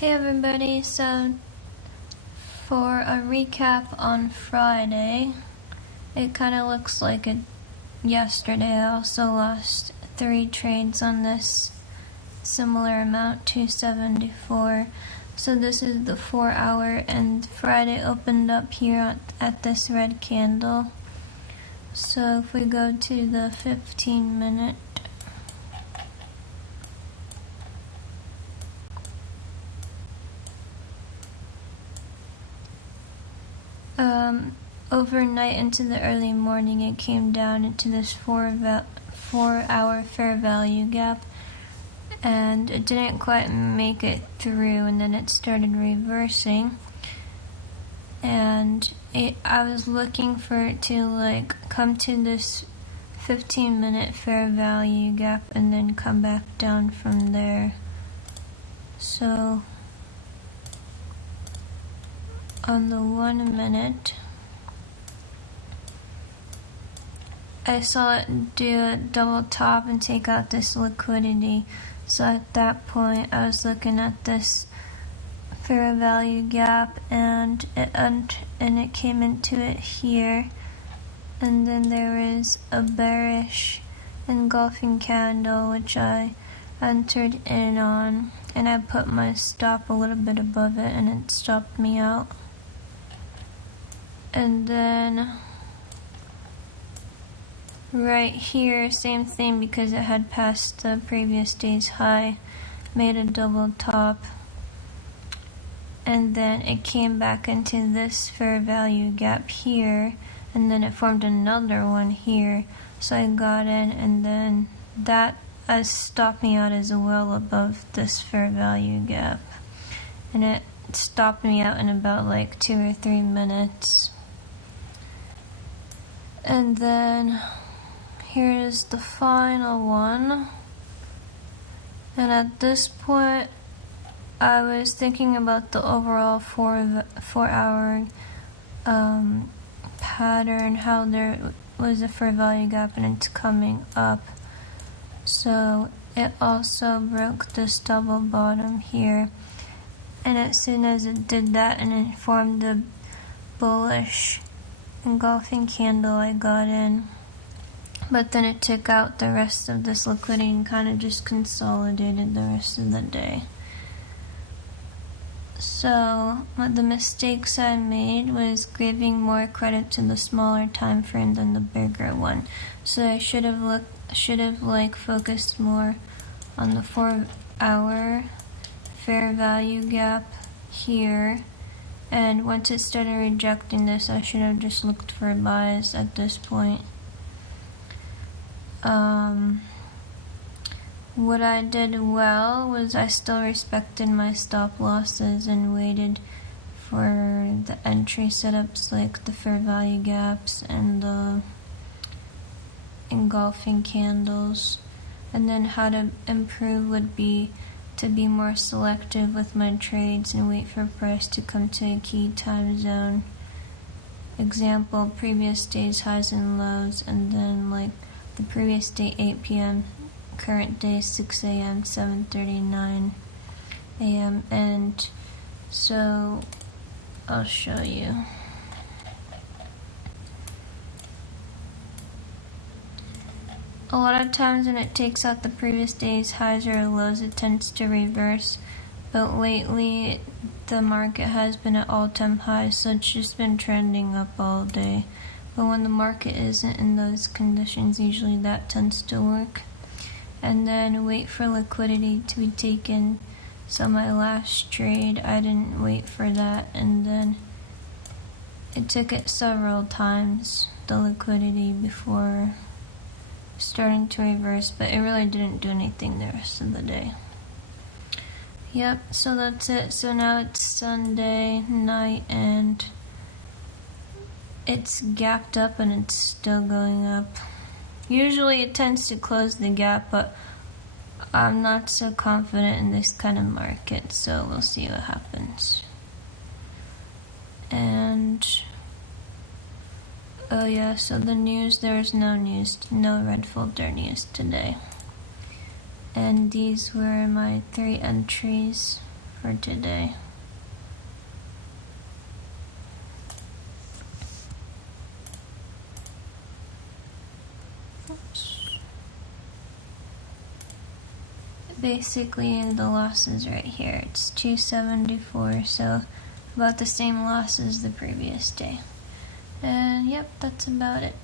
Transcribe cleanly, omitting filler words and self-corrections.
Hey everybody, so for a recap on Friday, it kind of looks like it yesterday. I also lost 3 trades on this similar amount, 274. So this is the 4 hour, and Friday opened up here at this red candle. So if we go to the 15-minute, overnight into the early morning, it came down into this 4 hour fair value gap, and it didn't quite make it through, and then it started reversing, and I was looking for it to come to this 15-minute fair value gap and then come back down from there. So on the 1 minute, I saw it do a double top and take out this liquidity. So at that point, I was looking at this fair value gap, and it came into it here, and then there is a bearish engulfing candle which I entered in on, and I put my stop a little bit above it, and it stopped me out. And then right here, same thing, because it had passed the previous day's high, made a double top, and then it came back into this fair value gap here, and then it formed another one here. So I got in, and then that stopped me out as well above this fair value gap, and it stopped me out in about 2 or 3 minutes. And then here's the final one, and at this point I was thinking about the overall 4 hour pattern, how there was a fair value gap and it's coming up. So it also broke this double bottom here, and as soon as it did that and it formed the bullish engulfing candle, I got in. But then it took out the rest of this liquidity and kind of just consolidated the rest of the day. So the mistakes I made was giving more credit to the smaller time frame than the bigger one. So I should have focused more on the 4 hour fair value gap here. And once it started rejecting this, I should have just looked for buys at this point. What I did well was I still respected my stop losses and waited for the entry setups like the fair value gaps and the engulfing candles. And then how to improve would be to be more selective with my trades and wait for price to come to a key time zone. Example, previous day's highs and lows, and then the previous day 8 p.m., current day 6 a.m., 7:39 a.m. And so I'll show you. A lot of times when it takes out the previous day's highs or lows, it tends to reverse, but lately the market has been at all-time highs, so it's just been trending up all day. But when the market isn't in those conditions, usually that tends to work. And then wait for liquidity to be taken. So my last trade, I didn't wait for that, and then it took it several times, the liquidity, before starting to reverse, but it really didn't do anything the rest of the day. Yep, so that's it. So now it's Sunday night, and it's gapped up and it's still going up. Usually it tends to close the gap, but I'm not so confident in this kind of market, so we'll see what happens. And oh yeah, so the news, there's no news, no red folder news today. And these were my 3 entries for today. Oops. Basically, the losses right here, it's 274, so about the same loss as the previous day. And yep, that's about it.